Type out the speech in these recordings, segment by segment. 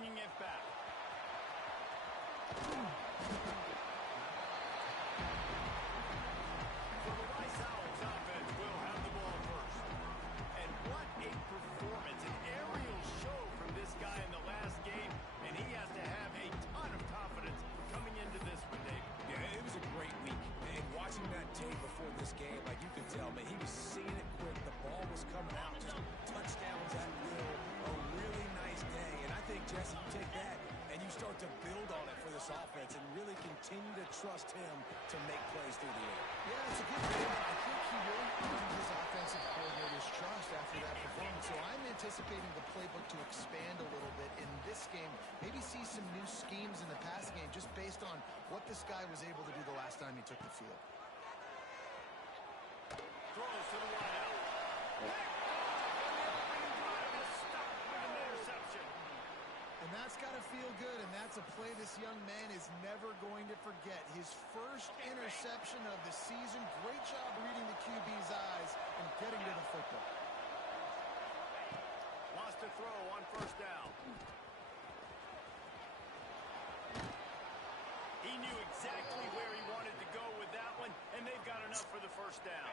bringing it back. So the Rice Owls offense will have the ball first. And what a performance, an aerial show from this guy in the last game, and he has to have a ton of confidence coming into this one, Dave. Yeah, it was a great week. And watching that tape before this game, like you could tell, man, he was seeing it quick. The ball was coming out, just touchdowns at will. A really nice day. And I think, Jesse, you take that and you start to build on it for this offense and really continue to trust him to make plays through the air. Yeah, it's a good game. I think he really earned his offensive coordinator's trust after that performance. So I'm anticipating the playbook to expand a little bit in this game. Maybe see some new schemes in the passing game just based on what this guy was able to do the last time he took the field. Throws to the wide out. And that's got to feel good, and that's a play this young man is never going to forget. His first interception of the season. Great job reading the QB's eyes and getting to the football. Lost a throw on first down. He knew exactly where he wanted to go with that one, and they've got enough for the first down.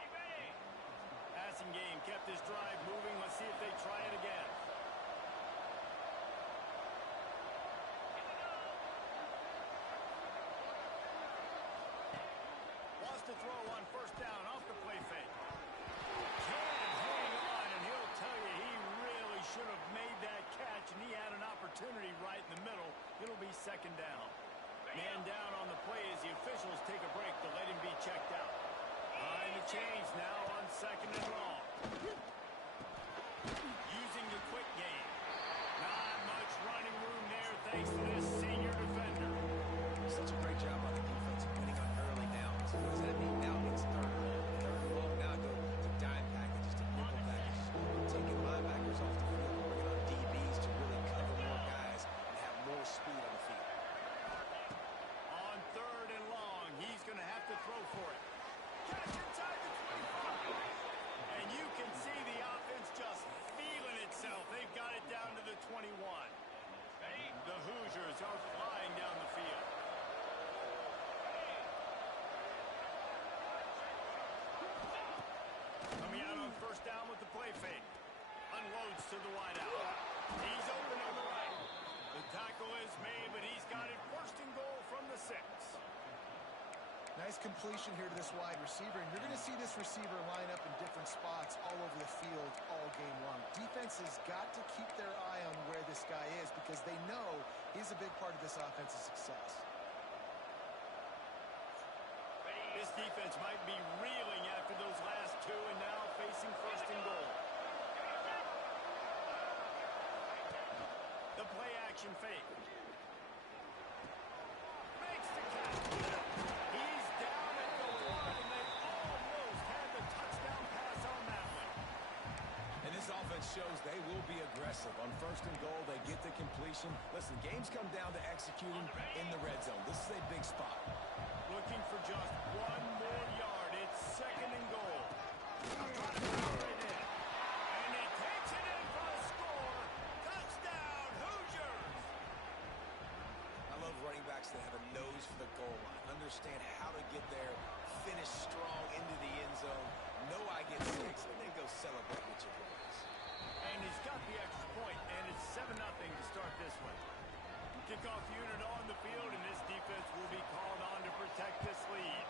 Passing game kept his drive moving. Let's see if they try it again. To throw on first down off the play fake. Can't hang on, and he'll tell you he really should have made that catch, and he had an opportunity right in the middle. It'll be second down. Man down on the play as the officials take a break to let him be checked out. Line to change now on second and long. Using the quick game. Not much running room there thanks to this senior defender. Such a great job on the defense winning on early downs. What does that mean? Now it's third and long. Third and long, now go to dime packages, to nickel packages. Taking linebackers off the field, bringing on DBs to really cover more guys and have more speed on the field. On third and long, he's going to have to throw for it. Catch inside the 25. And you can see the offense just feeling itself. They've got it down to the 21. The Hoosiers are flying down the field. Coming out on first down with the play fake. Unloads to the wide out. He's open on the right. The tackle is made, but he's got it first and goal from the 6. Nice completion here to this wide receiver, and you're going to see this receiver line up in different spots all over the field all game long. Defense has got to keep their eye on where this guy is because they know he's a big part of this offense's success. This defense might be reeling after those last two and now facing first and goal. The play action fake. Makes the catch. He's down at the 1, and they almost had the touchdown pass on that one. And this offense shows they will be aggressive. On first and goal, they get the completion. Listen, games come down to executing in the red zone. This is a big spot. Looking for just 1 more yard. It's second and goal. Trying to power it in. And he takes it in for a score. Touchdown, Hoosiers! I love running backs that have a nose for the goal line. Understand how to get there, finish strong into the end zone. Know I get 6, and then go celebrate with your boys. And he's got the extra point, and it's 7-0 to start this one. Kickoff unit on the field, and this defense will be called on to protect this lead.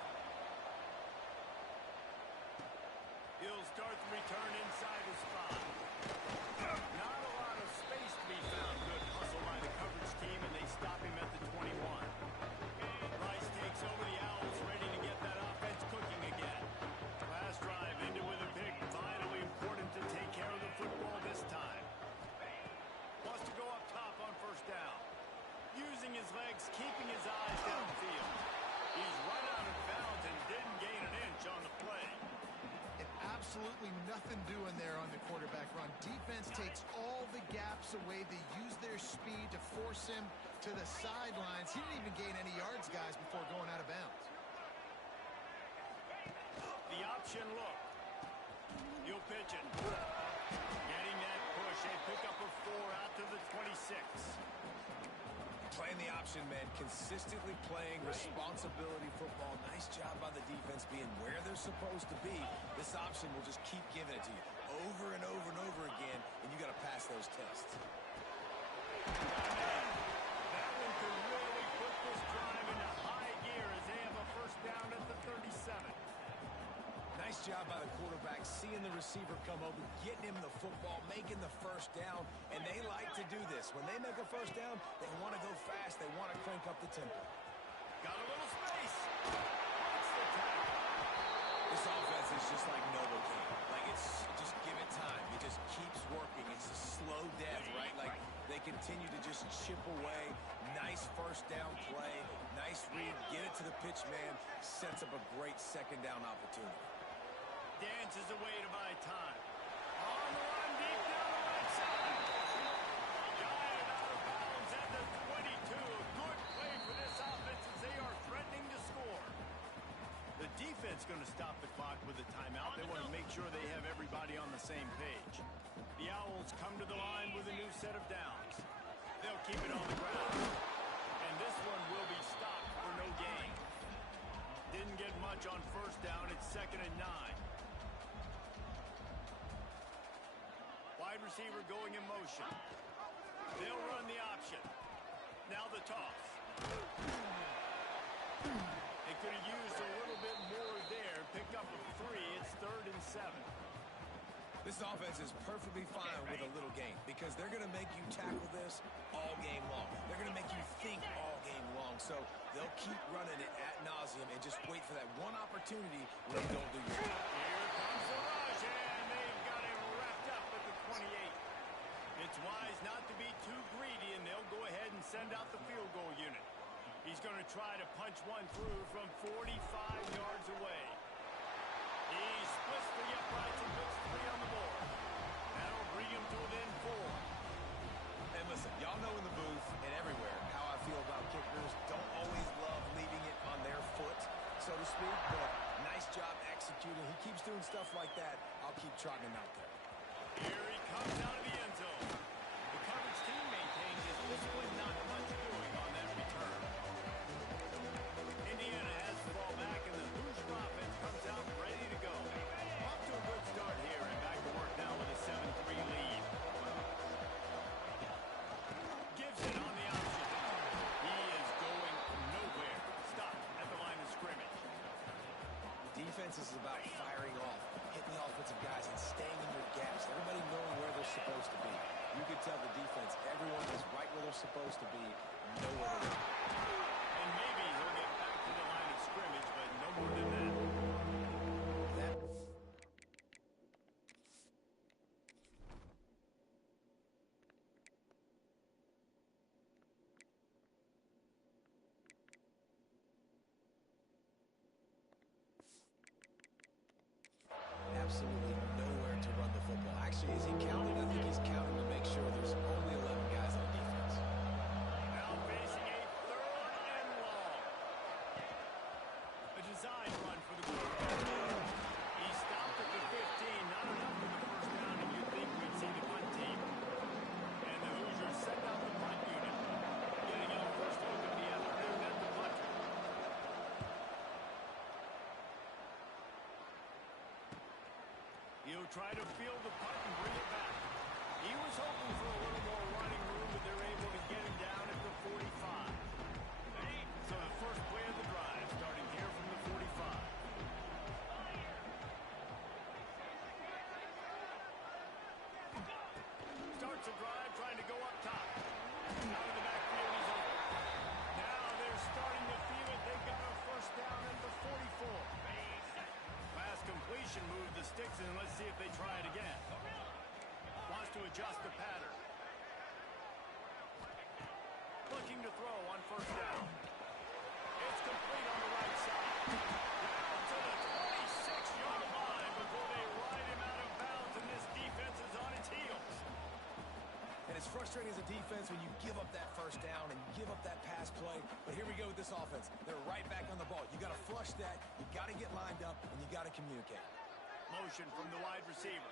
He'll start the return inside the spot. Not a lot of space to be found. Good hustle by the coverage team, and they stop him at the 21. Rice takes over the Owls, ready to get that offense cooking again. Last drive ended with a pick. Vitally important to take care of the football this time. Wants to go up top on first down. Using his legs, keeping his eyes downfield. He's right out of bounds and didn't gain an inch on the play. And absolutely nothing doing there on the quarterback run. Defense takes all the gaps away. They use their speed to force him to the sidelines. He didn't even gain any yards, guys, before going out of bounds. The option look. He'll pitch it. Getting that push. A pickup of 4 out to the 26. consistently playing responsibility football. Nice job by the defense being where they're supposed to be. This option will just keep giving it to you over and over and over again, and you got to pass those tests. That one could really put this drive into high gear as they have a first down at the 37. Nice job by the quarterback, seeing the receiver come open, getting him the football, making the first down, and they like to do this. When they make a first down, they want to go fast. They want to crank up the tempo. Got a little space. Breaks the tackle. This offense is just like Novocaine. Like, it's just give it time. It just keeps working. It's a slow death, right? Like, they continue to just chip away. Nice first down play. Nice read. Get it to the pitch man. Sets up a great second down opportunity. Dances away to buy time. On the run, deep down the right side. Got it out of bounds at the 22. Good play for this offense as they are threatening to score. The defense going to stop the clock with a timeout. They want to make sure they have everybody on the same page. The Owls come to the line with a new set of downs. They'll keep it on the ground. And this one will be stopped for no gain. Didn't get much on first down. It's 2nd and 9. Wide receiver going in motion. They'll run the option. Now the toss. They could have used a little bit more there. Pick up a 3. It's 3rd and 7. This offense is perfectly fine with a little game because they're going to make you tackle this all game long. They're going to make you think all game long. So they'll keep running it ad nauseum and just wait for that one opportunity where you don't do your job. Here comes the rush, and they've got him wrapped up at the 28. It's wise not to be too greedy, and they'll go ahead and send out the field goal unit. He's going to try to punch one through from 45 yards away. He splits the uprights and puts 3 on the board. That'll bring him to within 4. And listen, y'all know in the booth and everywhere how I feel about kickers. Don't always love leaving it on their foot, so to speak, but nice job executing. He keeps doing stuff like that. I'll keep trotting him out there. Here he comes out of the end zone. The coverage team maintains his discipline, not much doing on that return. Indiana has the ball back, and the Hoosier offense comes out ready to go. Off to a good start here, and back to work now with a 7-3 lead. Gives it on the option. He is going nowhere. Stopped at the line of scrimmage. Defense is about firing off, hitting the offensive guys, and staying in your gaps. Everybody knowing where they're supposed to be. You can tell the defense, everyone is right where they're supposed to be, nowhere to run. And maybe he'll get back to the line of scrimmage, but no more than that. Absolutely nowhere to run the football. Actually, is he counting? I think he's counting to make sure there's only 11 guys on defense. Now facing a 3rd and long. A design run for the quarterback. He stopped at the 15. Not enough for the first down, and you'd think we'd see the punt team. And the Hoosiers send out the punt unit. Getting a first look at the afternoon at the punt. He'll try to field the punt and bring it back. He was hoping for a little more running room, but they're able to get him down at the 45. So the first play of the drive, starting here from the 45. Starts a drive, trying to go up top. Out of the backfield, he's open. Now they're starting to feel it. They've got a first down at the 44. Pass completion, move the sticks, and let's see if they try it again. Wants to adjust the pattern. Looking to throw on first down. It's complete on the right side. Down to the 26-yard line before they ride him out of bounds, and this defense is on its heels. And it's frustrating as a defense when you give up that first down and you give up that pass play. But here we go with this offense. They're right back on the ball. You got to flush that. You got to get lined up, and you got to communicate. Motion from the wide receiver.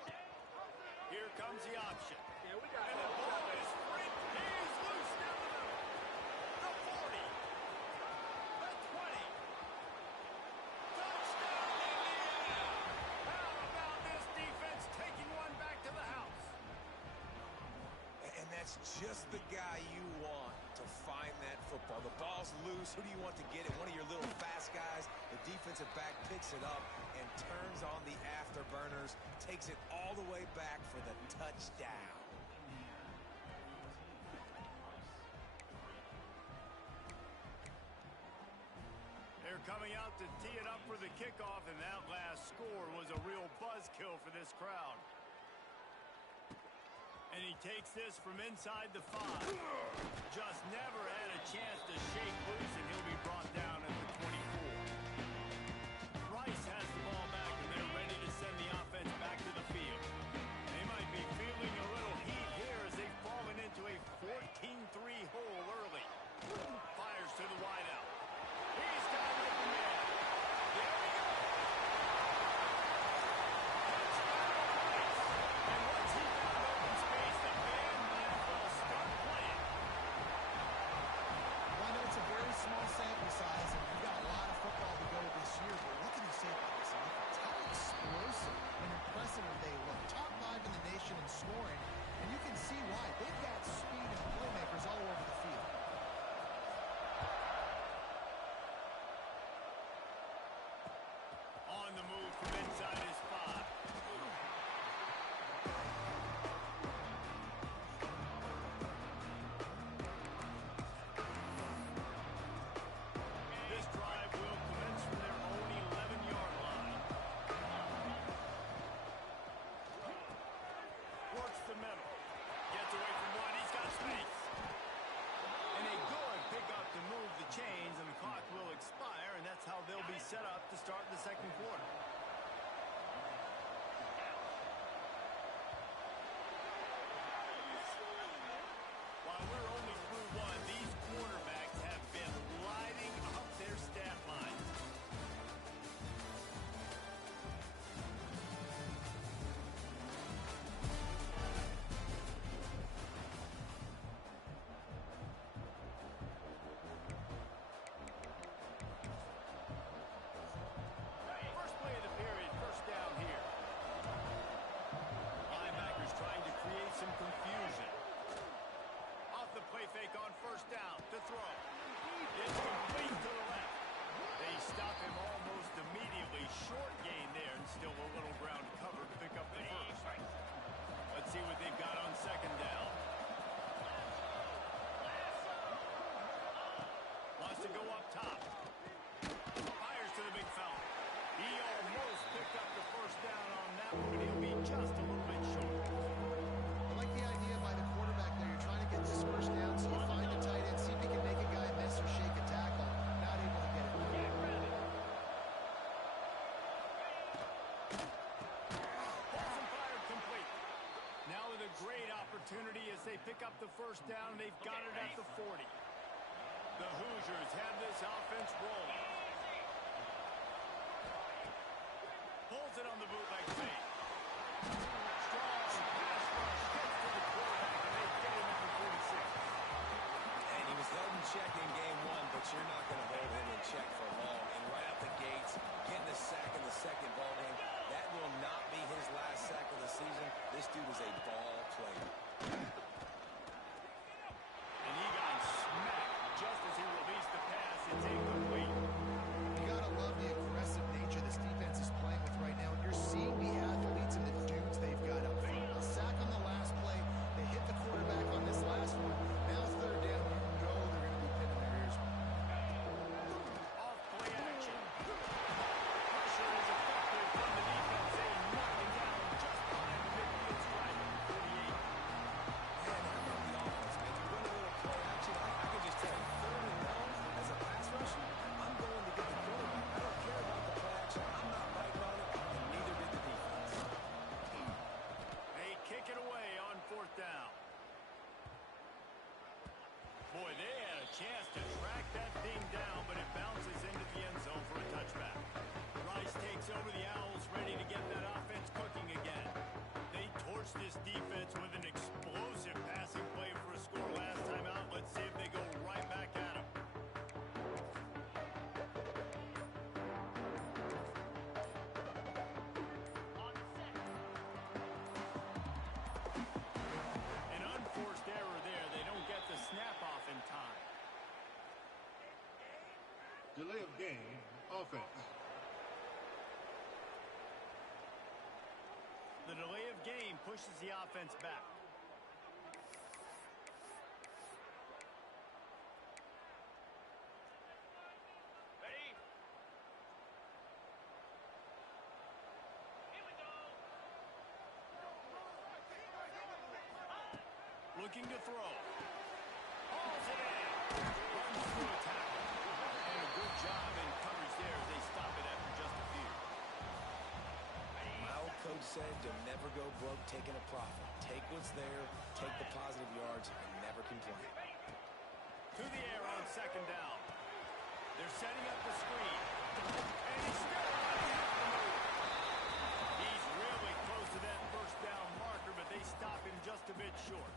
Here comes the option. And the ball is free. He's loose down the middle. The 40. just the guy you want to find that football. The ball's loose. Who do you want to get it? One of your little fast guys. The defensive back picks it up and turns on the afterburners, takes it all the way back for the touchdown. They're coming out to tee it up for the kickoff, and that last score was a real buzzkill for this crowd. And he takes this from inside the 5. Just never had a chance to shake loose, and he'll be brought down at the 24. Rice has the ball back, and they're ready to send the offense back to the field. They might be feeling a little heat here as they've fallen into a 14-3 hole early. Fires to the wideout. He's got an open man. There we go. And once he found open space, the band might as well start playing. Well, I know it's a very small sample size, and we've got a lot of football to go this year, but what can you say about this offense? How explosive and impressive they look. Top 5 in the nation in scoring, and you can see why. They've got speed and playmakers all over the field. On the move from inside his 5. This drive will commence from their own 11-yard line. Works the middle. Gets away from one. He's got space. And a good pickup to move the chains, and the clock will expire, and that's how they'll be set up to start the second quarter. While we're only through one, these quarterbacks have been lighting up their stat lines. First play of the period, first down here. Linebackers trying to create some confusion. Off the play fake on first down to throw. It's complete to the left. They stop him almost immediately. Short gain there, and still a little ground cover to pick up the first. Let's see what they've got on second down. Wants to go up top. Fires to the big fella. He almost picked up the first down on that one, but he'll be just a little bit short. I like the idea by the quarterback there. You're trying to get this first down, so you find a tight end, see if he can make a guy miss or shake a tackle. Not able to get it. Balls and fired complete. Now with a great opportunity as they pick up the first down. They've got it at the 40. The Hoosiers have this offense rolling. Pulls it on the bootleg fake. Strong pass rush gets to the quarterback, and they get him at the 46. And he was held in check in game 1, but you're not going to hold him in check for long. And right out the gates, getting a sack in the second ball game, that will not be his last sack of the season. This dude is a ball player. And he got smacked just as he released the pass. It's incomplete. You gotta love the aggressive nature this defense is playing with right now. You're seeing the athletes and the dudes they've got up front. A sack on the last play. They hit the quarterback on this last one. Now third down, you know they're going to be pinning their ears. Off play action. Pressure is effective from the defense. They knock him down just behind the midfield stripe at the 48. Man, I love the offense, man. You run a little play action. I can just tell you, third and long as a pass rusher, I'm going to get the quarterback. I don't care about the play action. I'm not biting on it, and neither did the defense. They kick it away on fourth down. Boy, they had a chance to track that thing down, but it bounces into the end zone for a touchback. Rice takes over the Owls, ready to get that offense cooking again. They torched this defense with an explosive passing play for a score last time out. Let's see if they go right back at him. An unforced error there. pushes the offense back. Ready? Here we go. Looking to throw. Hauls it in. Runs through a tackle. And a good job in coverage there as they stop it after just a few. My old coach said to never go broke taking a profit. Take what's there, take the positive yards, and never complain. To the air on second down. They're setting up the screen. And he's still He's really close to that first down marker, but they stop him just a bit short.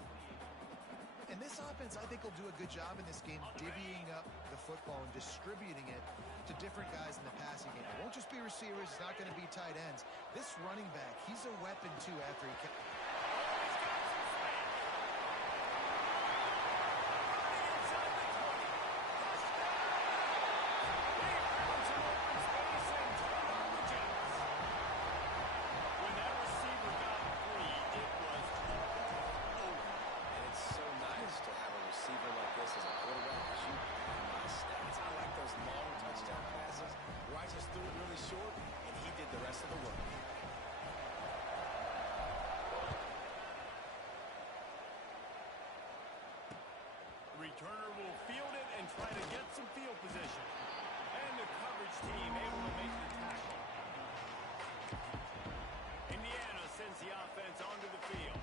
And this offense, I think, will do a good job in this game divvying up the football and distributing it to different guys in the passing game. It won't just be receivers. It's not going to be tight ends. This running back, he's a weapon, too, after he returner will field it and try to get some field position. And the coverage team able to make the tackle. Indiana sends the offense onto the field.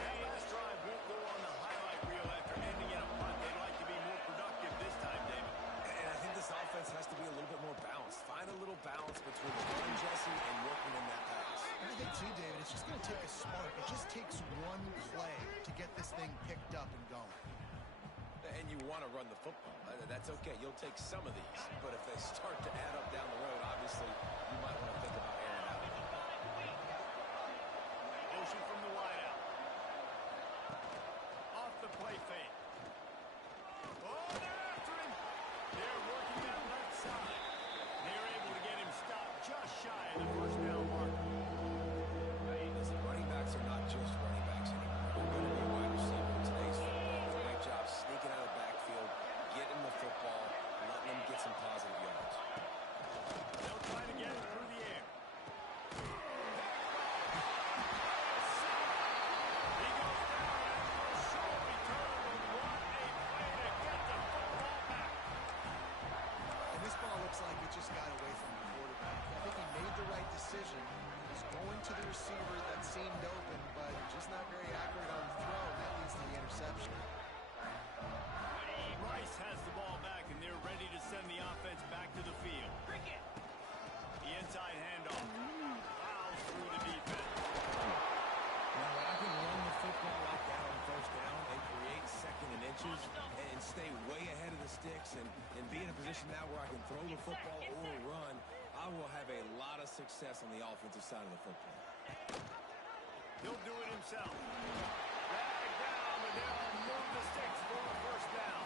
That last drive won't go on the highlight reel after ending in a punt. They'd like to be more productive this time, David. And I think this offense has to be a little bit more balanced. Find a little balance between the run, Jesse, and working in that pass. And I think, too, David, it's just going to take a spark. It just takes one play to get this thing picked up and going. And you want to run the football. That's okay. You'll take some of these. But if they start to add up down the road, obviously, you might want to think about airing out. Motion from the wideout. Off the play fake. Oh, they're after him. They're working that left side. They're able to get him stopped just shy of the first down marker. Listen, running backs are not just running backs anymore. They're going to be a wide receiver in today's football. Great job sneaking out of the backfield, getting the football, letting them get some positive yards. They'll try to get it through the air. He goes down after a short return, but what a play to get the football back. And this ball looks like it just got away from the quarterback. I think he made the right decision. He's going to the receiver that seemed open, but just not very accurate on the throw, and that leads to the interception. Rice has the ball back, and they're ready to send the offense back to the field. The inside handoff. Fouls through the defense. Now, when I can run the football like that on first down, they create second and inches and stay way ahead of the sticks and be in a position now where I can throw the football or run, I will have a lot of success on the offensive side of the football. He'll do it himself. Drag down, and they'll move the sticks for a first down.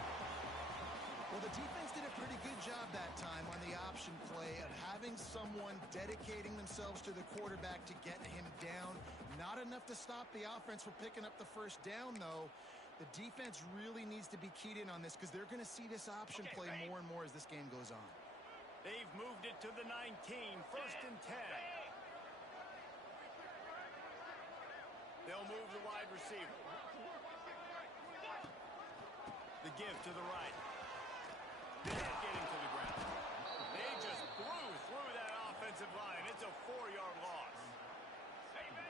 Well, the defense did a pretty good job that time on the option play of having someone dedicating themselves to the quarterback to get him down. Not enough to stop the offense from picking up the first down, though. The defense really needs to be keyed in on this because they're going to see this option play more and more as this game goes on. They've moved it to the 19, first and 10. They'll move the wide receiver. The give to the right. They don't get him to the ground. They just blew through that offensive line. It's a 4-yard loss.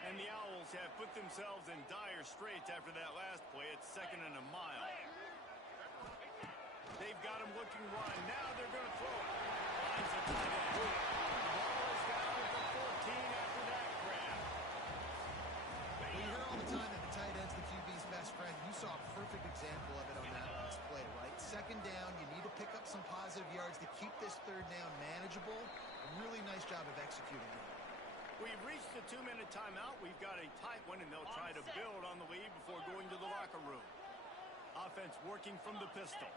And the Owls have put themselves in dire straits after that last play. It's second and a mile. They've got him looking run. Now they're going to throw it. Finds the tight end. The ball is down at the 14 after that grab. Well, you hear all the time that the tight end's the QB's best friend. You saw a perfect example of it on that last play, right? Second down, you need to pick up some positive yards to keep this third down manageable. A really nice job of executing it. We've reached the 2-minute timeout. We've got a tight one, and they'll try to build on the lead before going to the locker room. Offense working from the pistol.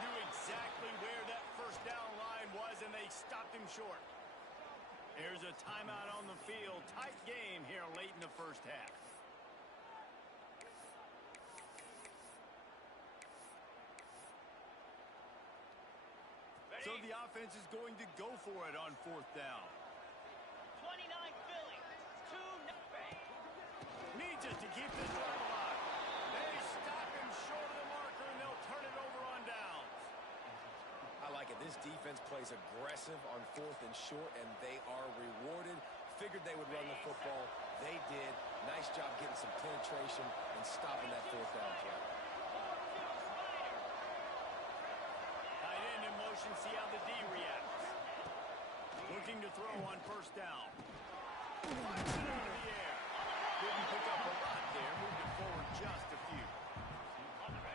knew exactly where that first down line was, and they stopped him short. Here's a timeout on the field. Tight game here late in the first half. So the offense is going to go for it on fourth down. 29 Philly. 2-0. Needs it to keep this drive alive. They stop him short of the marker, and they'll turn it over on downs. I like it. This defense plays aggressive on fourth and short, and they are rewarded. Figured they would run the football. They did. Nice job getting some penetration and stopping that fourth down play. Tight end in motion, see how the D reacts. Looking to throw on first down. Flies it out of the air. Didn't pick up a lot there. Moved it forward just a few.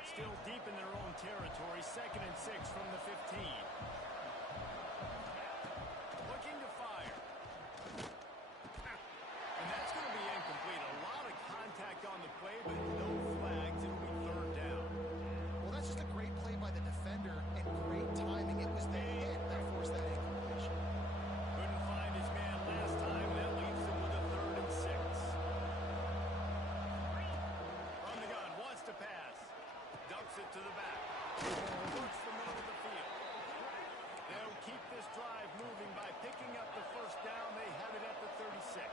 Still deep in their own territory. 2nd and 6 from the 15. Looking to fire. And that's going to be incomplete. A lot of contact on the play, but no flags. It'll be third down. Well, that's just a great play by the defender and great timing. It was the hit that forced that incompletion. Couldn't find his man last time. That leaves him with a 3rd and 6. From the gun, wants to pass. Dumps it to the back. Works the middle of the field. They'll keep this drive moving by picking up the first down. They have it at the 36.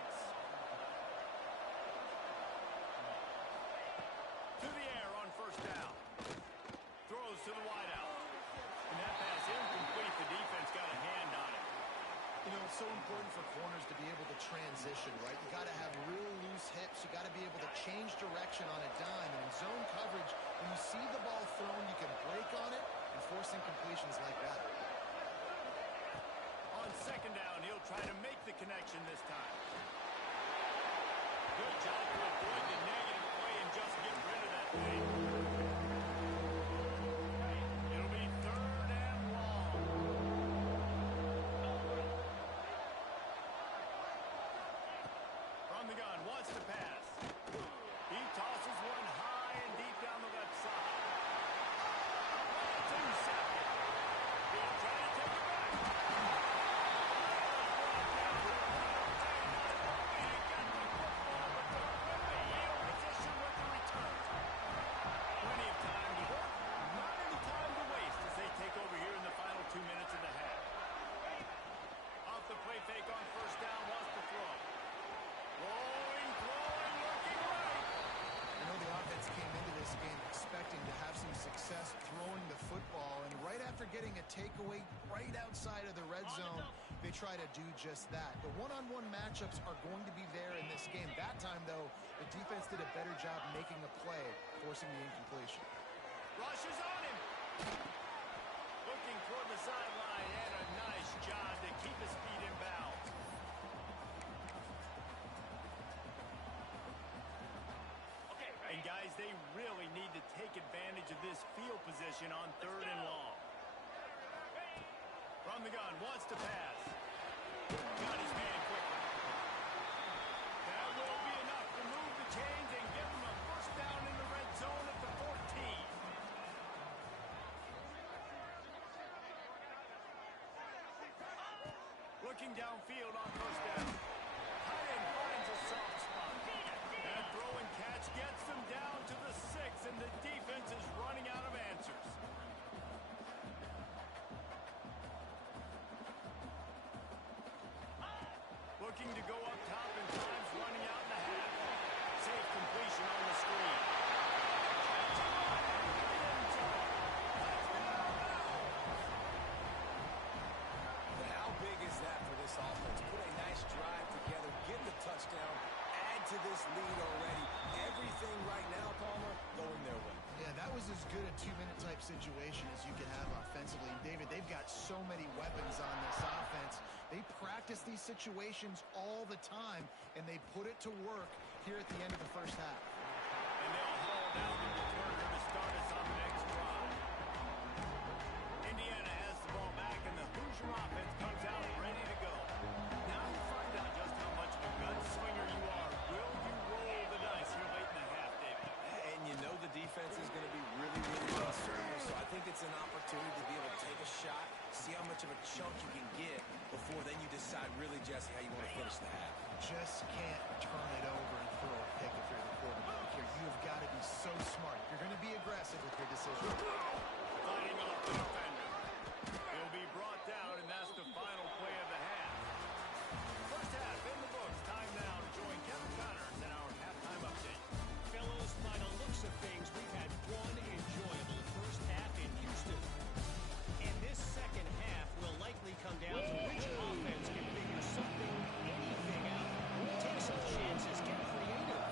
To the air on first down. Throws to the wideout. And that pass incomplete. The defense got a hand on it. You know, it's so important for corners to be able to transition, right? You got to have real loose hips. You got to be able to change direction on a dime. And in zone coverage, when you see the ball thrown, you can break on it and force incompletions like that. On second down, he'll try to make the connection this time. Good job to avoid the negative play and just get rid of that thing. It'll be 3rd and long. From the gun, wants to pass. He tosses one high and deep down the left side. It's intercepted. He'll try to take it back. Plenty of time to work, not any time to waste as they take over here in the final 2 minutes of the half. Off the play fake on first down, wants to throw. Throwing, looking right. I know the offense came into this game expecting to have some success throwing the football, and right after getting a takeaway right outside of the red zone, they try to do just that. The one-on-one matchups are going to be there in this game. That time, though, the defense did a better job making a play, forcing the incompletion. Rushes on him. Looking toward the sideline, and a nice job to keep his feet in bounds. And guys, they really need to take advantage of this field position on 3rd and long. From the gun, wants to pass. Got his man quickly. That will be enough to move the chains and give him a first down in the red zone at the 14. Looking downfield on first down. Tight end finds a soft spot. That throw and catch gets them down to the 6, and the defense is running out of answers. Looking to go up top, and time's running out in the half. Safe completion on the screen. But how big is that for this offense? Put a nice drive together, get the touchdown, add to this lead already. Everything right now, Palmer, going their way. Yeah, that was as good a 2-minute type situation as you can have offensively. And David, they've got so many weapons on this offense. They practice these situations all the time, and they put it to work here at the end of the first half. And they'll haul down the returner to start us on the next drive. Indiana has the ball back, and the Hoosier offense comes out ready to go. Now you find out just how much of a gunslinger you are. Will you roll the dice here late in the half, David? And you know the defense is going to be really concerned, so I think it's an opportunity chunk you can get before then you decide really, Jesse, how you want to finish the half. Just can't turn it over and throw a pick if you're the quarterback here. You've got to be so smart. You're going to be aggressive with your decision. Fighting off the defender. He'll be brought down, and that's the final play of the half. First half in the books. Time now to join Kevin Connors in our halftime update. Fellows, by the looks of things, we've had one enjoyable first half in Houston. And this second half will likely come down to which offense can figure something, anything out. Take some chances, get creative.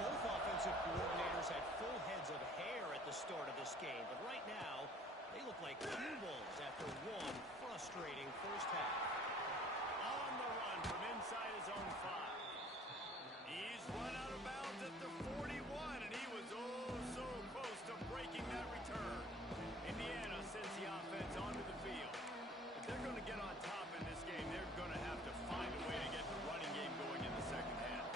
Both offensive coordinators had full heads of hair at the start of this game, but right now, they look like cue balls after one frustrating first half. On the run from inside his own 5. He's run out of bounds at the 41, and he was oh so close to breaking that return. Indiana sends the offense onto the field. If they're going to get on top in this game, they're going to have to find a way to get the running game going in the second half.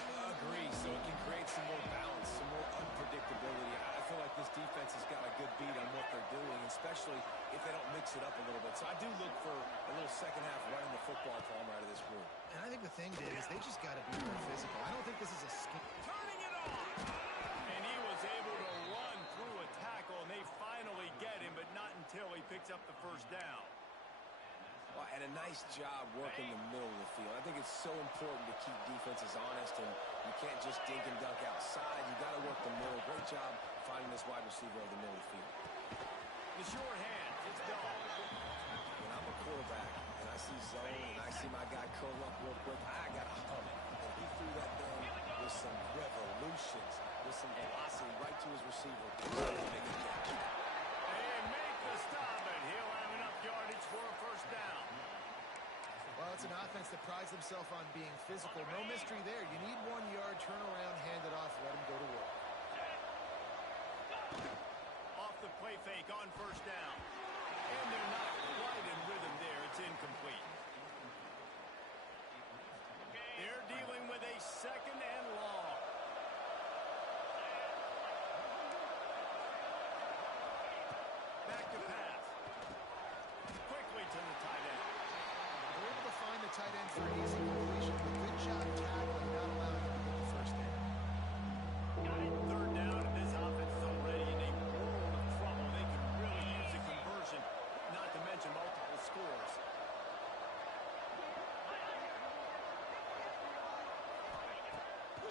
Agree, so it can create some more balance, some more unpredictability. I feel like this defense has got a good beat on what they're doing, especially if they don't mix it up a little bit. So I do look for a little second half running the football drama out of this group. And I think the thing, Dave, is they just got to be more physical. I don't think this is a scheme. Turning it on! And he was able to run through a tackle, and they finally get him, but not until he picks up the first down. Well, and a nice job working the middle of the field. I think it's so important to keep defenses honest, and you can't just dink and dunk outside. You got to work the middle. Great job finding this wide receiver over the middle of the field. The short hand, it's Dawg. When I'm a quarterback and I see zone and I see my guy curl up real quick, I got to hum it. And he threw that thing with some revolutions, with some velocity right to his receiver. Make a catch. They make the stop, and he'll have enough yardage for a first down. Well, it's an offense that prides themselves on being physical. No mystery there. You need 1 yard, turn around, hand it off, let him go to work. Off the play fake on first down. And they're not quite in rhythm there. It's incomplete. They're dealing with a second and long. Back to pass. Quickly to the tight end. They're able to find the tight end for an easy completion. But good job tackling, not allowing him to get the first down. Third down, and this offense is already in a world of trouble. They can really use a conversion, not to mention multiple scores.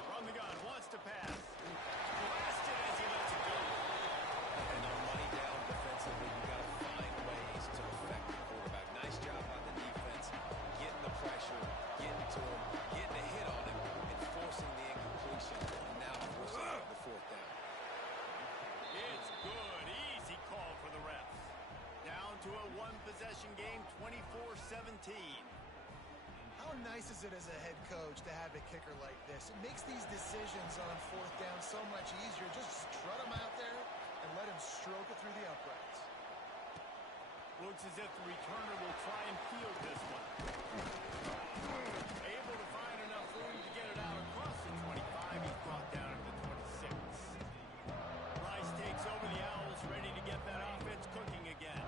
From the gun, wants to pass. Blasted as he lets it go. And on money down defensively, you got to find ways to affect the quarterback. Nice job on the defense, getting the pressure, getting to him, getting a hit on him, and forcing the incompletion, and now forcing out the fourth down. It's good. Easy call for the refs. Down to a one-possession game, 24-17. How nice is it as a head coach to have a kicker like this? It makes these decisions on fourth down so much easier. Just strut him out there and let him stroke it through the uprights. Looks as if the returner will try and field this one. Able to find enough room to get it out across the 25. He's brought down at the 26. Rice takes over the Owls, ready to get that offense cooking again.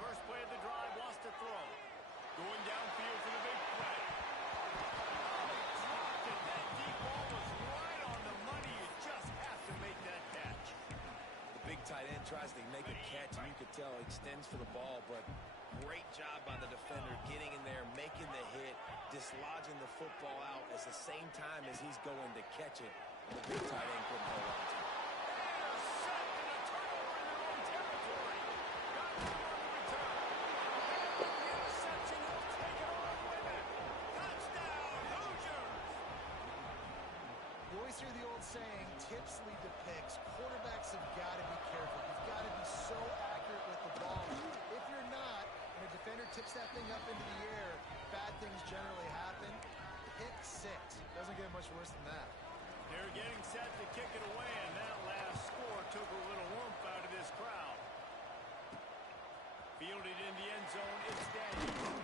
First play of the drive, wants to throw. Going downfield for the big play. Dropped it. That deep ball was right on the money. You just have to make that catch. The big tight end tries to make a catch, and you could tell he extends for the ball, but great job by the defender getting in there, making the hit, dislodging the football out at the same time as he's going to catch it, and the big tight end couldn't hold on to it. Intercept and a turnover in their own territory. Got room on the return. And the interception, he'll take it off with it. Touchdown, Hoosiers! You always hear the old saying, tips lead to picks. Quarterbacks have got to be careful. You've got to be so accurate with the ball. If you're not, and a defender tips that thing up into the air, bad things generally happen. Pick 6. Doesn't get much worse than that. They're getting set to kick it away, and that last score took a little warmth out of this crowd. Fielded in the end zone, it's Daniels.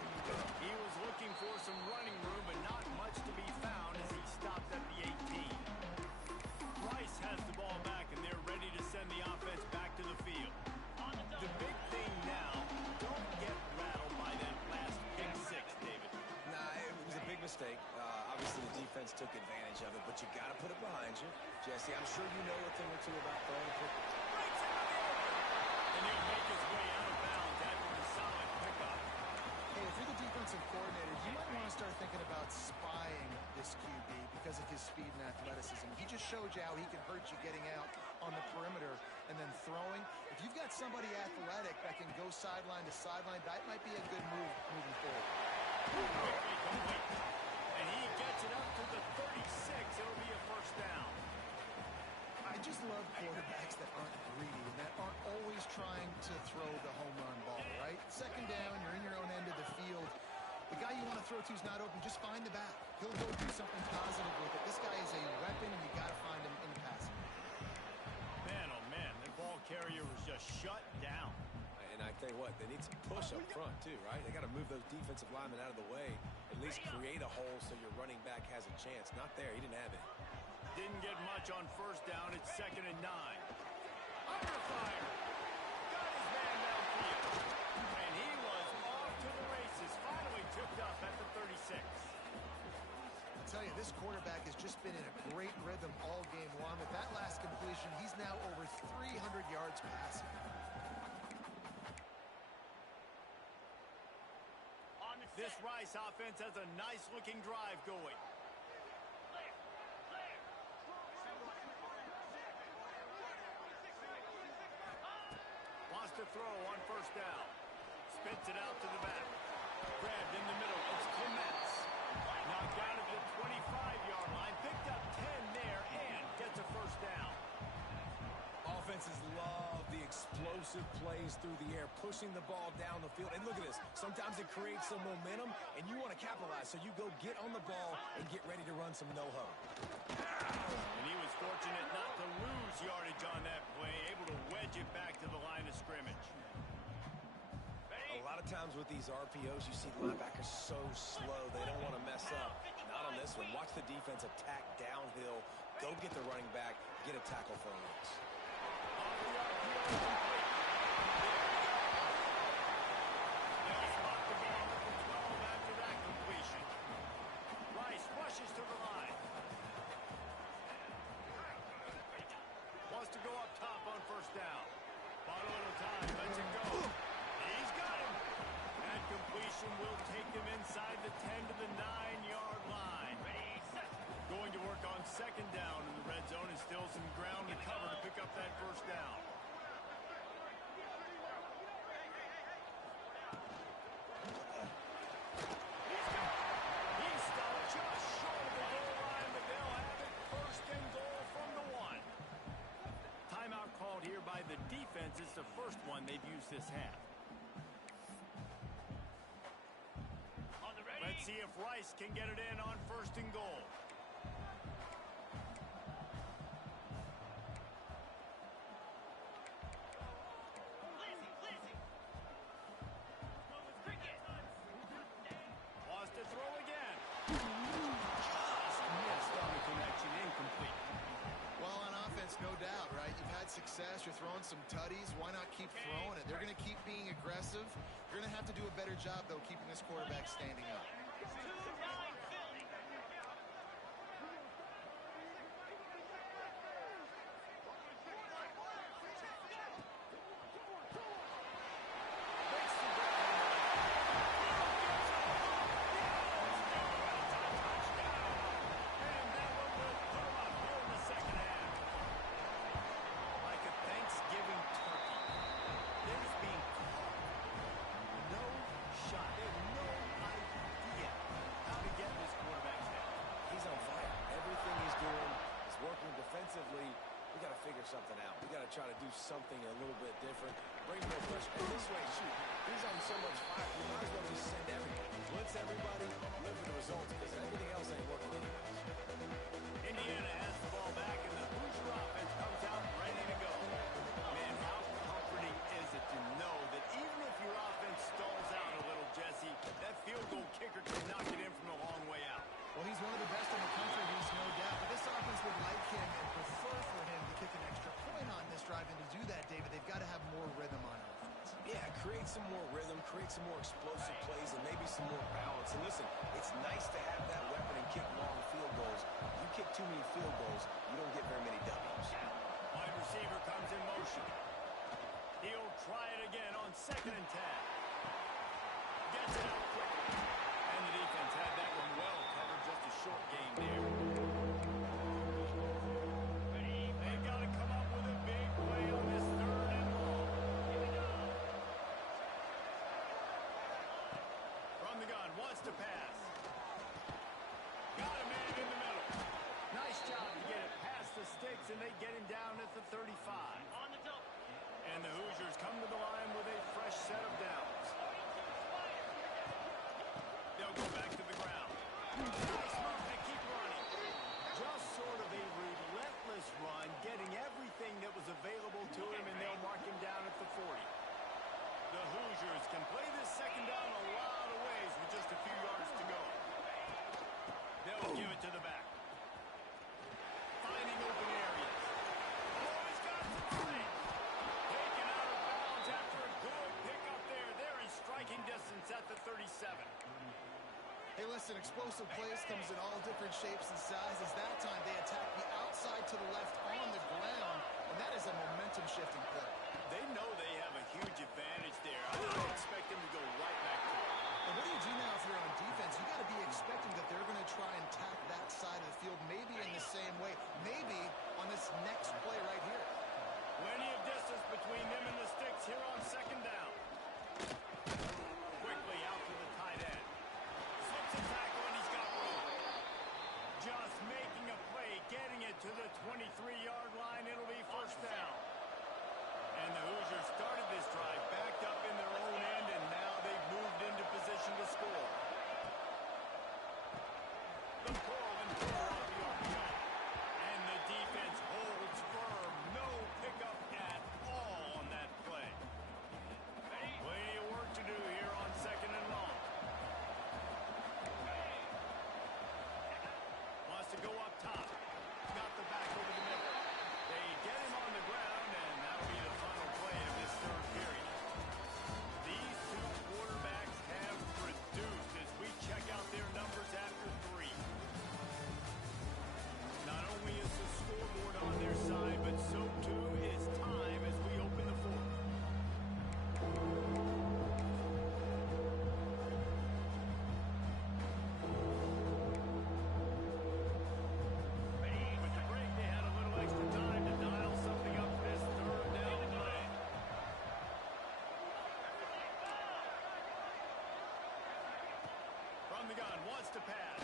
He was looking for some running room, but not much to be found as he stopped at the 18. Rice has the ball back, and they're ready to send the offense back to the field. took advantage of it, but you got to put it behind you. Jesse, I'm sure you know a thing or two about throwing a quick. And he'll make his way out of bounds after the solid pickup. Hey, if you're the defensive coordinator, you might want to start thinking about spying this QB because of his speed and athleticism. He just showed you how he can hurt you getting out on the perimeter and then throwing. If you've got somebody athletic that can go sideline to sideline, that might be a good move moving forward. Quickly complete. And he gets it up to the 36. It'll be a first down. I just love quarterbacks that aren't greedy and that aren't always trying to throw the home run ball, right? Second down, you're in your own end of the field. The guy you want to throw to is not open. Just find the back. He'll go do something positive with it. This guy is a weapon, and you got to find him in the passing. Man, oh man, the ball carrier was just shut down. And I tell you what, they need some push up front too, right? They got to move those defensive linemen out of the way, at least create a hole so your running back has a chance. Not there. He didn't have it. Didn't get much on first down. It's 2nd and 9. Under fire. Got his man downfield. And he was off to the races. Finally tipped up at the 36. I tell you, this quarterback has just been in a great rhythm all game long. With that last completion, he's now over 300 yards passing. This Rice offense has a nice-looking drive going. Wants to throw on first down. Spits it out to the back. Grabbed in the middle. It's Clements. Knocked out at the 25-yard line. Picked up 10 there and gets a first down. Offenses love the explosive plays through the air, pushing the ball down the field. And look at this. Sometimes it creates some momentum, and you want to capitalize. So you go get on the ball and get ready to run some no-ho. And he was fortunate not to lose yardage on that play, able to wedge it back to the line of scrimmage. A lot of times with these RPOs, you see linebackers so slow, they don't want to mess up. Not on this one. Watch the defense attack downhill, go get the running back, get a tackle for a loss. They'll spot the ball at the 12 after that completion. Rice rushes to the line. Wants to go up top on first down. Bought a little time, lets it go. He's got him. That completion will take him inside the 10 to the 9-yard line. Going to work on second down in the red zone and still some ground to cover to pick up that first down. He's stopped just short of the goal line, but they'll have it first and goal from the 1. Timeout called here by the defense. It's the first one they've used this half. Let's see if Rice can get it in on first and goal. Wants to throw again. Just missed on the connection, incomplete. Well, on offense, no doubt, right? You've had success. You're throwing some tutties. Why not keep throwing it? They're going to keep being aggressive. You're going to have to do a better job, though, keeping this quarterback standing up. 2-9 Philly. And that one will put him up here in the second half. Like a Thanksgiving turkey. They're just being caught. No shot. They have no idea how to get in this quarterback's head. He's on fire. Everything he's doing is working defensively. We got to figure something out. We got to try to do something a little bit different. Bring more pressure. And this way, shoot. He's on so much fire. We might as well just send everybody. Blitz everybody. Live for the results because everything else ain't working anyways. Indiana has the ball back, and the Hoosier offense comes out ready to go. Man, how comforting is it to know that even if your offense stalls out a little, Jesse, that field goal kicker can knock it in from a long way out. Well, he's one of the best in the country, there's no doubt. But this offense would like him and prefer for him to kick an extra point on this drive. And to do that, David, they've got to have more rhythm on offense. Yeah, create create some more rhythm, create some more explosive plays, and maybe some more balance. And listen, it's nice to have that weapon and kick long field goals. You kick too many field goals, you don't get very many W's. Wide receiver comes in motion. He'll try it again on 2nd and 10. Gets it out quickly. And the defense had that one well covered. Just a short gain there. They've got to come up with a big play on this 3rd and long. From the gun, wants to pass. Got a man in the middle. Nice job to get it past the sticks, and they get him down at the 35. On the double. And the Hoosiers come to the line with a fresh set of downs. They'll go back to the ground. Nice move, they keep running. Just sort of a relentless run, getting everything that was available to him, and they'll mark him down at the 40. The Hoosiers can play this 2nd down a lot of ways with just a few yards to go. They'll give it to the back. Finding open areas. Oh, he's got time. Taken out of bounds after a good pickup there. They're in striking distance at the 37. Hey, listen, explosive plays comes in all different shapes and sizes. That time they attack the outside to the left on the ground, and that is a momentum-shifting play. They know they have a huge advantage there. I would expect them to go right back to it. And what do you do now if you're on defense? You got to be expecting that they're going to try and tack that side of the field, maybe in the same way, maybe on this next play right here. Plenty of distance between them and the sticks here on 2nd down. Quickly out to the tight end. Slips a tackle and he's got room. Just making a play, getting it to the 23-yard line. It'll be 1st down. And the Hoosiers started this drive backed up in their own end, and now they've moved into position to score. The pull and throw off the RPO. And the defense holds firm. No pickup at all on that play. Plenty of work to do here on 2nd and long. Wants to go up top. Got the back over the middle. They get him on the ground, and that'll be the final play of this 3rd period. These two quarterbacks have produced as we check out their numbers after 3. Not only is the scoreboard on their side, but so too is time as we open the 4th. With the break, they had a little extra time to dial something up for this 3rd down play. From the gun, wants to pass.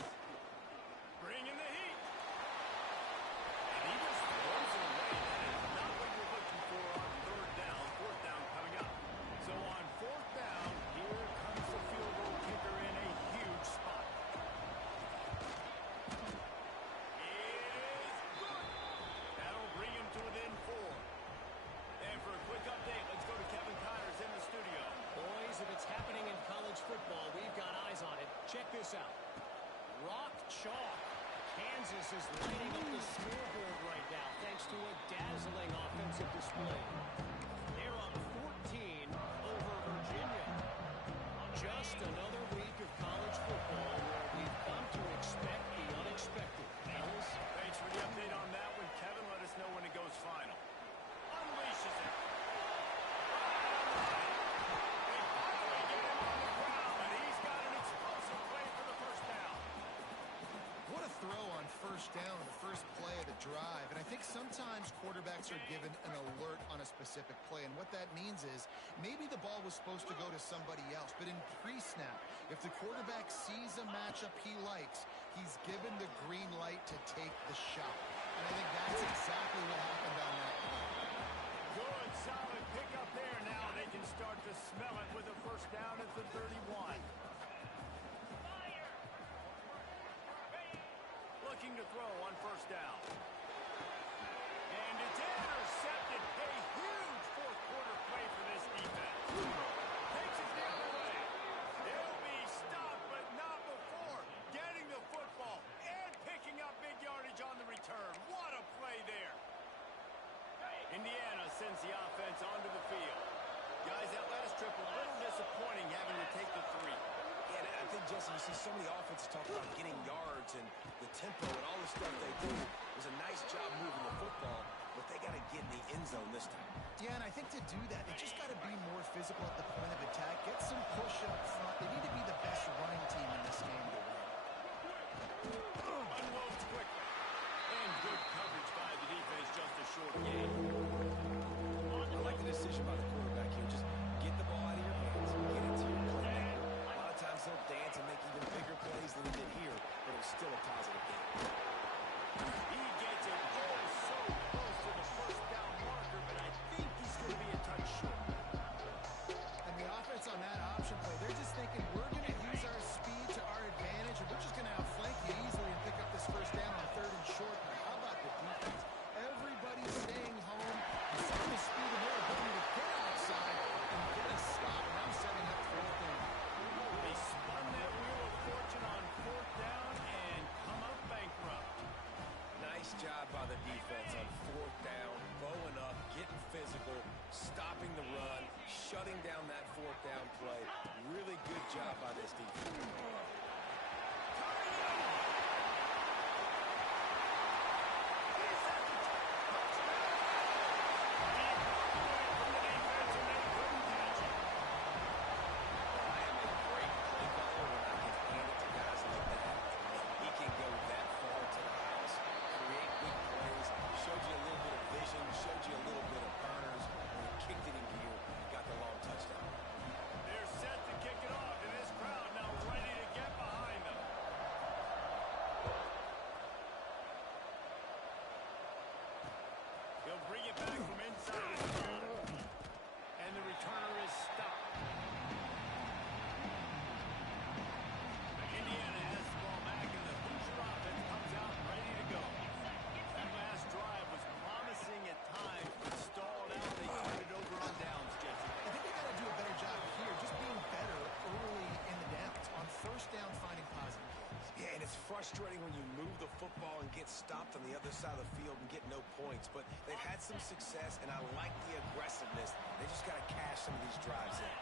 Bringing the heat. And he just throws it away. That is not what you're looking for on 3rd down. 4th down coming up. So on 4th down, here comes the field goal kicker in a huge spot. It is good. That'll bring him to within 4. And for a quick update, let's go to Kevin Connors in the studio. Boys, if it's happening in college football, we've got eyes on it. Check this out. Rock chalk. Kansas is lighting up the scoreboard right now thanks to a dazzling offensive display. They're up 14 over Virginia. Just another week of college football where we've come to expect the unexpected. Ellis? Thanks for the update on that one, Kevin. Let us know when it goes final. Unleashes it. They finally get him on the ground, and he's got an explosive play for the 1st down. What a throw on 1st down, the first play of the drive. And I think sometimes quarterbacks are given an alert on a specific play. And what that means is maybe the ball was supposed to go to somebody else. But in pre-snap, if the quarterback sees a matchup he likes, he's given the green light to take the shot. And I think that's exactly what happened on that play. Good, solid pickup there. Now they can start to smell it with a 1st down at the 31. Looking to throw on 1st down. And it's intercepted. A huge 4th quarter play for this defense. Takes it the other way. They'll be stopped, but not before getting the football and picking up big yardage on the return. What a play there. Indiana sends the offense onto the field. Guys, that last trip a little Jesse, you see so many offenses talk about getting yards and the tempo and all the stuff they do. It was a nice job moving the football, but they got to get in the end zone this time. Yeah, and I think to do that, they just got to be more physical at the point of attack, get some push up front. They need to be the best running team in this game to win. Unloads quickly. And good coverage by the defense, just a short gain. I like the decision by the quarterback here. Just get the ball out of your hands, get it to your playmaker. A lot of times they'll dance and make even bigger plays than he did here, but it was still a positive game. He gets it oh so close to the first down marker, but I think he's going to be a touch short. And the offense on that option play, they're just thinking we're going to use our speed to our advantage, and we're just going to outflank you easily and pick up this first down on 3rd and short. But how about the defense? Everybody's staying home. You saw the speed and their ability to get outside and get a stop. Now setting up 4th down. They spun that wheel of fortune on 4th down and come up bankrupt. Nice job by the defense on 4th down, bowing up, getting physical, stopping the run, shutting down that 4th down play. Really good job by this defense. Bring it back from inside the 30. And the returner is stopped. Indiana has the ball back, and the Hoosier offense comes out ready to go. That last drive was promising at times, but stalled out. They turned it over on downs, Jesse. I think they got to do a better job here, just being better early in the downs. On 1st down, finding positive plays. Yeah, and it's frustrating when you move the football and get stopped on the other side of the field and get no points. But they've had some success, and I like the aggressiveness. They just got to cash some of these drives in.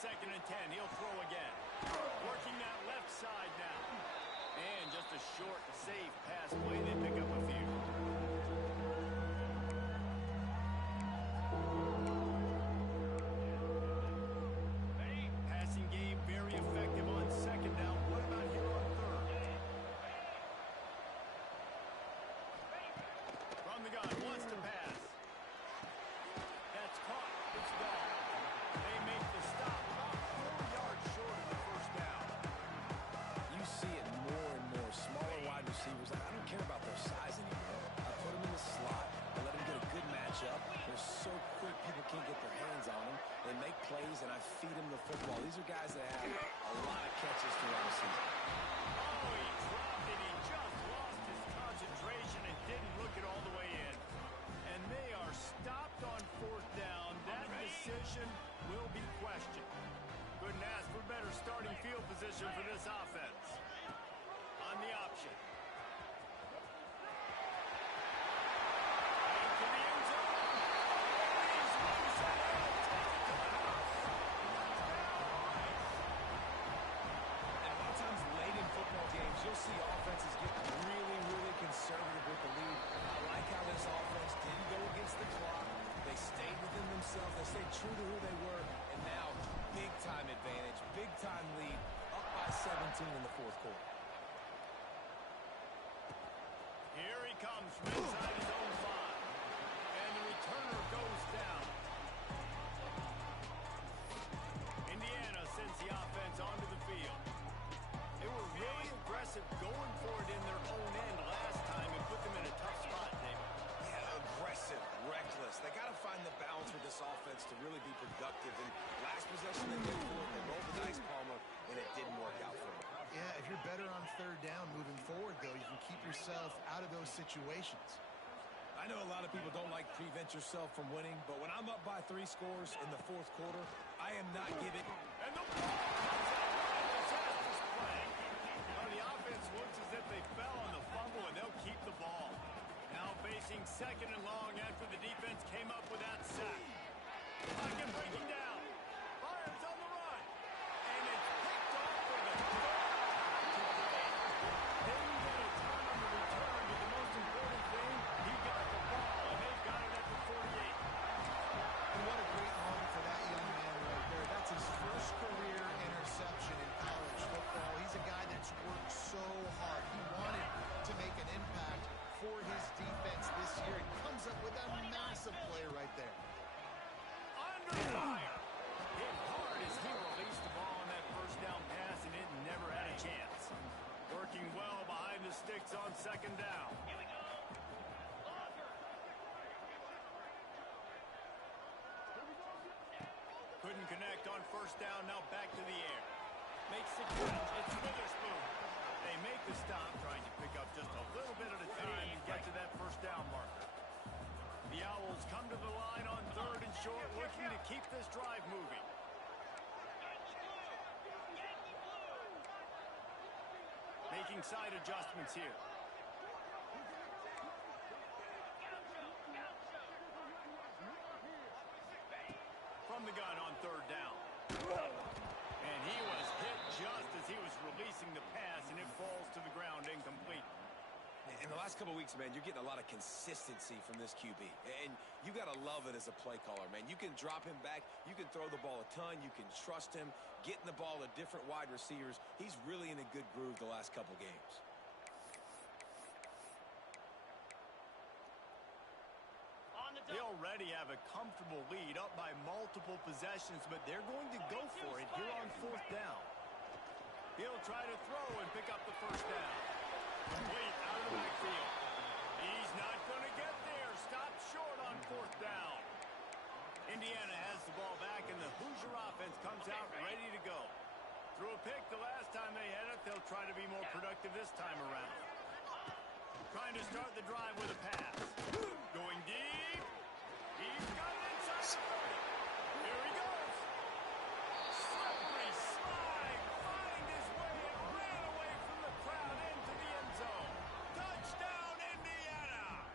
2nd and 10. He'll throw again. Working that left side now. And just a short, safe pass play. They pick up a few. Passing game very effective on 2nd down. What about here on 3rd? From the gun, wants to pass. That's caught. It's gone. They make the stop about 4 yards short of the first down. You see it more and more. Smaller wide receivers, I don't care about their size anymore. I put them in the slot. I let them get a good matchup. They're so quick, people can't get their hands on them. They make plays, and I feed them the football. These are guys that have a lot of catches throughout the season. Oh, he dropped it. He just lost his concentration and didn't look it all the way in. And they are stopped on 4th down. That decision will be questioned. Couldn't ask for better starting field position for this offense. On the option. Into the end zone. He's loose and they'll take it to the house. And a lot of times late in football games, you'll see offenses get really, really conservative with the lead. I like how this offense didn't go against the clock. They stayed within themselves. They stayed true to who they were. And now, big-time advantage, big-time lead, up by 17 in the 4th quarter. Here he comes from inside his own 5. And the returner goes down. Indiana sends the offense onto the field. They were really aggressive going for it in their own end last time and put them in a tough spot, David. Yeah, aggressive, reckless. They got to find the balance with this offense to really be productive. And last possession they did for it, they rolled the dice, Palmer, and it didn't work out for them. Yeah, if you're better on 3rd down moving forward, though, you can keep yourself out of those situations. I know a lot of people don't like prevent yourself from winning, but when I'm up by 3 scores in the 4th quarter, I am not giving. And the ball comes out. Disastrous play. Well, the offense looks as if they fell on the fumble, and they'll keep the ball. Now facing 2nd and long after the defense came up with that sack. Pocket breaking down. Fires on the run. And it's picked off for the third time today. Didn't get a ton on the return, but the most important thing, he got the ball, and they've got it at the 48. And what a great moment for that young man right there. That's his first career interception in college football. He's a guy that's worked so hard. He wanted to make an impact for his defense this year. It comes up with a massive play right there. Under fire. Hit hard as he released the ball on that first down pass, and it never had a chance. Working well behind the sticks on second down. Here we go. Longer. Couldn't connect on first down, now back to the air. Makes the catch, it's Witherspoon. They make the stop, trying to pick up just a little bit at a time and get to that first down marker. The Owls come to the line on third and short, looking to keep this drive moving. Making side adjustments here. From the gun on third down. And he was hit just as he was releasing the pass, and it falls to the ground incomplete. In the last couple of weeks, man, you're getting a lot of consistency from this QB. And you got to love it as a play caller, man. You can drop him back. You can throw the ball a ton. You can trust him. Getting the ball to different wide receivers. He's really in a good groove the last couple games. They already have a comfortable lead, up by multiple possessions, but they're going to go for it here on fourth down. He'll try to throw and pick up the first down. Complete out of the backfield. He's not going to get there. Stop short on fourth down. Indiana has the ball back, and the Hoosier offense comes out ready to go. Threw a pick the last time they had it. They'll try to be more productive this time around. Trying to start the drive with a pass. Going deep. He's got it inside the 30. Here he goes. Slippery slide. Find his way and ran away from the crowd into the end zone. Touchdown, Indiana.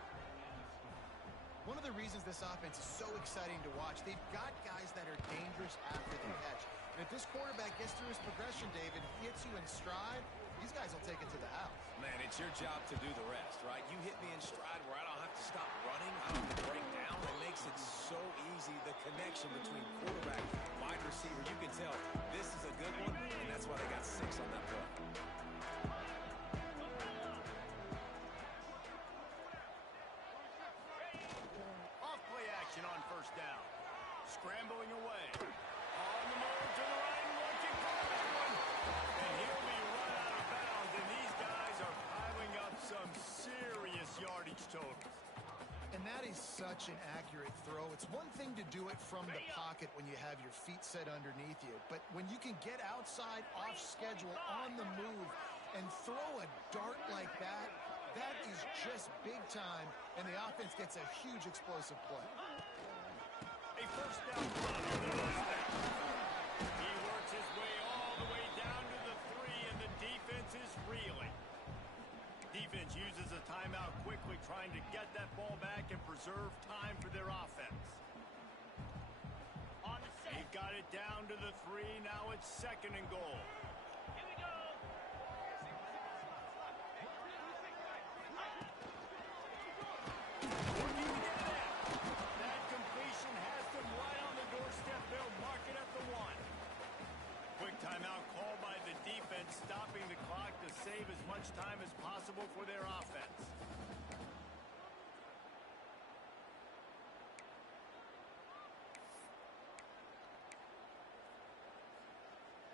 One of the reasons this offense is so exciting to watch, they've got guys that are dangerous after the catch. And if this quarterback gets through his progression, David, hits you in stride, these guys will take it to the house. Man, it's your job to do the rest, right? You hit me in stride where I don't have to stop running. I don't have to break down. It makes it so easy, the connection between quarterback, wide receiver. You can tell this is a good one, and that's why they got 6 on that play. Off play action on first down. Scrambling away. On the move to the right, looking for this one. And he'll be run out of bounds, and these guys are piling up some serious yardage totals. And that is such an accurate throw. It's one thing to do it from the pocket when you have your feet set underneath you, but when you can get outside, off schedule, on the move, and throw a dart like that, that is just big time, and the offense gets a huge explosive play. A first down run on the doorstep. He works his way all the way down to the 3, and the defense is reeling. Defense uses a timeout quickly, trying to get that ball back and preserve time for their offense. On the set. They've got it down to the 3. Now it's second and goal. Here we go. Working to get it in. That completion has them right on the doorstep. They'll mark it at the 1. Quick timeout called by the defense, stopping the clock to save as much time as possible for their offense.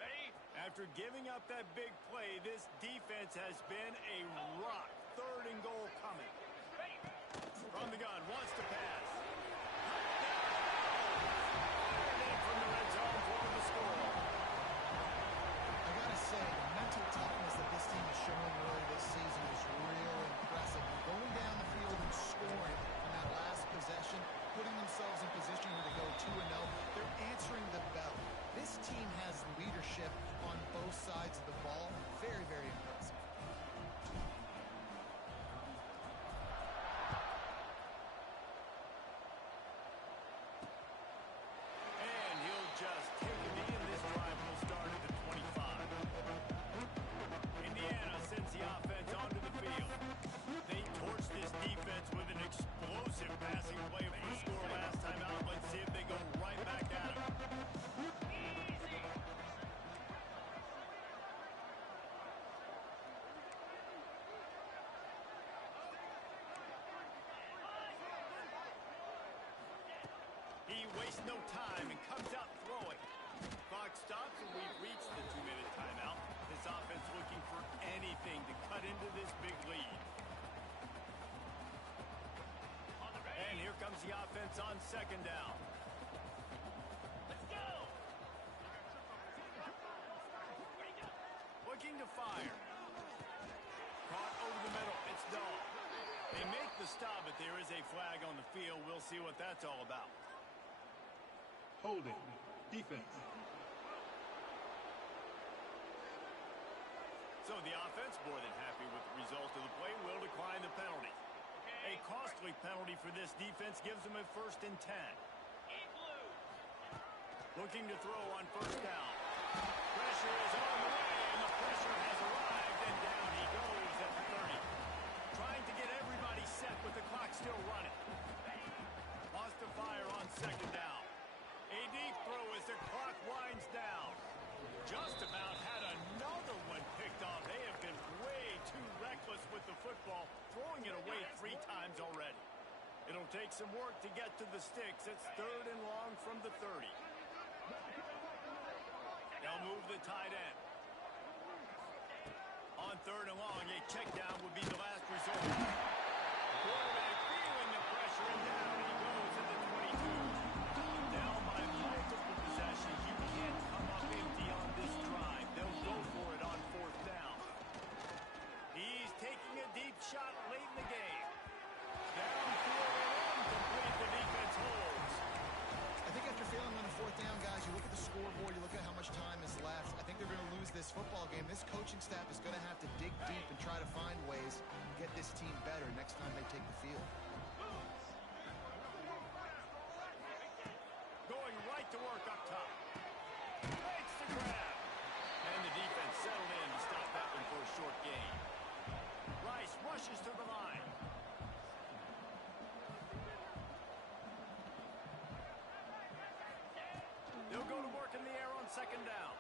Ready? After giving up that big play, this defense has been a rock. Third and goal coming. Ready. From the gun, wants to pass. Fired in from the red zone for the score. I gotta say, the mental toughness that this team is showing early this season is real impressive. Going down the field and scoring on that last possession, putting themselves in position here to go 2-0. They're answering the bell. This team has leadership on both sides of the ball. Very, very impressive. He wastes no time and comes out throwing. Clock stops and we've reached the 2-minute timeout. This offense looking for anything to cut into this big lead. And here comes the offense on second down. Let's go. Looking to fire. Caught over the middle. It's Dahl. They make the stop, but there is a flag on the field. We'll see what that's all about. Holding. Defense. So the offense, more than happy with the result of the play, will decline the penalty. A costly penalty for this defense gives them a 1st and 10. Eat blue. Looking to throw on 1st down. Pressure is on the way, and the pressure has arrived, and down he goes at the 30. Trying to get everybody set with the clock still running. Lost to fire on 2nd down. A deep throw as the clock winds down. Just about had another one picked off. They have been way too reckless with the football, throwing it away 3 times already. It'll take some work to get to the sticks. It's 3rd and long from the 30. They'll move the tight end. On 3rd and long, a check down would be the last resort. Quarterback feeling the pressure, and down he goes at the 22. Down by multiple possessions. You can't come up empty on this drive. They'll go for it on 4th down. He's taking a deep shot late in the game. Downfield and incomplete. The defense holds. I think after failing on the 4th down, guys, you look at the scoreboard, you look at how much time is left. I think they're going to lose this football game. This coaching staff is going to have to dig deep and try to find ways to get this team better next time they take the field. Going right to work up top. Makes the grab. And the defense settled in to stop that one for a short gain. Rice rushes to the line. They'll go to work in the air on 2nd down.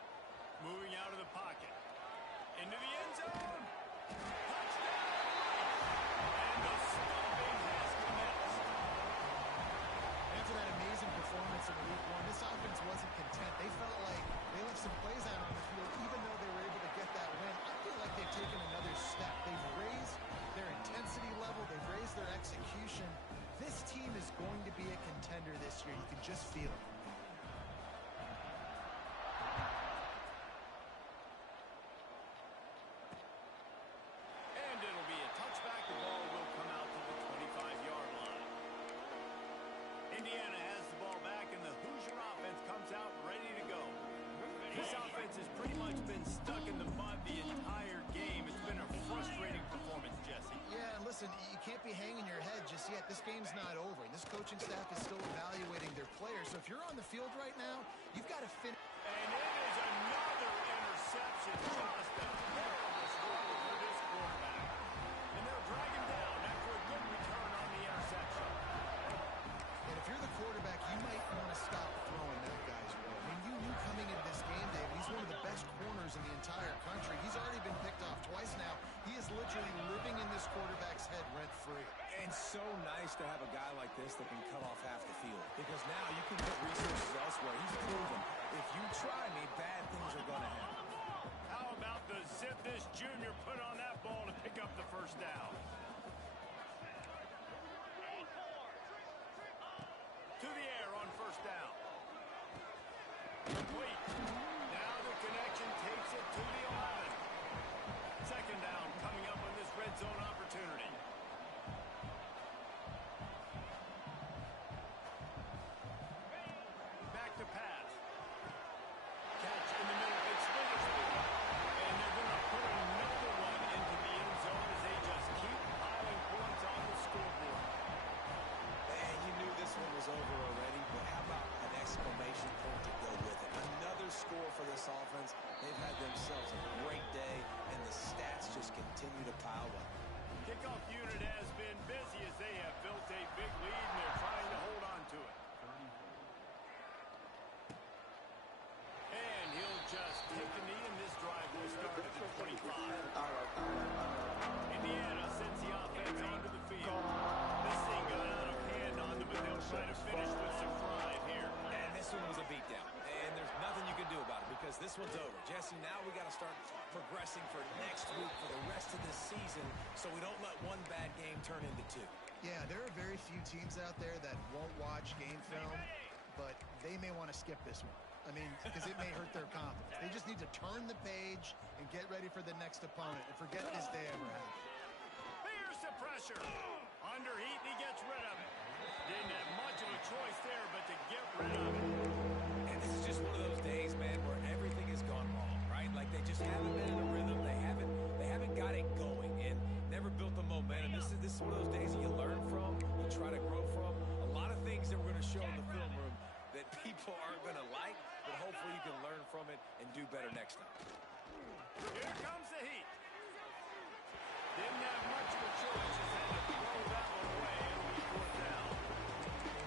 Moving out of the pocket. Into the end zone. Touchdown! And the stomping has commenced. After that amazing performance in Week 1, this offense wasn't content. They felt like they left some plays out on the field, even though they were able to get that win. I feel like they've taken another step. They've raised their intensity level. They've raised their execution. This team is going to be a contender this year. You can just feel it. And it'll be a touchback. The ball will come out to the 25-yard line. Indiana has the ball back, and the Hoosier offense comes out ready to go. This offense has pretty much been stuck in the mud the entire game. It's been a frustrating performance, Jesse. Yeah, and listen, you can't be hanging your head just yet. This game's not over, and this coaching staff is still evaluating their players. So if you're on the field right now, you've got to finish. And it is another interception. Just a terrible score for this quarterback. And they'll drag him down after a good return on the interception. And if you're the quarterback, you might want to stop throwing that guy's way. I mean, you knew coming into this game, David, he's one of the best corners in the entire country. He's already been picked off twice now. He is literally living in this quarterback's head rent-free. And so nice to have a guy like this that can cut off half the field. Because now you can put resources elsewhere. He's proven if you try me, bad things are going to happen. How about the zip this junior put on that ball to pick up the 1st down? To the air on 1st down. Complete. Now the connection takes it to the 11. 2nd down coming up on this red zone opportunity. Back to pass. Catch in the middle. It's Witherspoon. And they're going to put another one into the end zone as they just keep piling points on the scoreboard. Man, you knew this one was over already, but how about an exclamation point to go with it? Another score for this offense. They've had themselves a great day, and the stats just continue to pile up. Kickoff unit has been busy as they have built a big lead, and they're trying to hold on to it. And he'll just take a knee, and this drive will start at the 25. Indiana sends the offense onto the field. This thing got out of hand on them, but they'll try to finish with some pride. one's over. Jesse, now we got to start progressing for next week for the rest of this season so we don't let one bad game turn into two. Yeah, there are very few teams out there that won't watch game film, but they may want to skip this one. I mean, because it may hurt their confidence. They just need to turn the page and get ready for the next opponent and forget this day ever happened. Here's the pressure. Under heat, and he gets rid of it. Didn't have much of a choice there, but to get rid of it. And this is just one of those days, man, where everything has gone wrong, right? Like they just haven't been in a rhythm. They haven't got it going and never built the momentum. This is one of those days that you learn from, you try to grow from. A lot of things that we're going to show in the film room that people aren't going to like, but hopefully you can learn from it and do better next time. Here comes the heat. Didn't have much of a choice. Just had to throw that one away and we put down.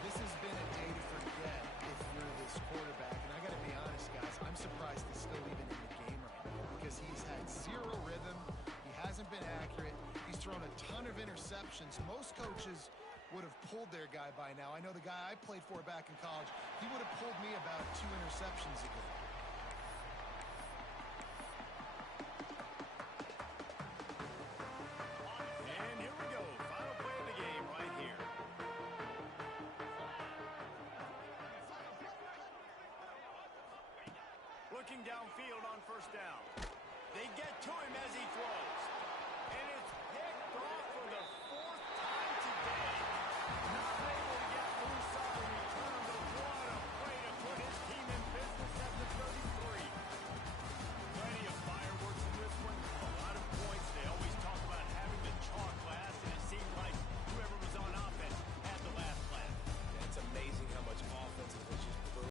This has been a day to forget if you're this quarterback. And I got to be honest, guys, I'm surprised he's still even in the game right now because he's had zero rhythm. He hasn't been accurate. He's thrown a ton of interceptions. Most coaches would have pulled their guy by now. I know the guy I played for back in college, he would have pulled me about 2 interceptions ago. And here we go. Final play of the game right here. Looking downfield on first down. They get to him as he throws.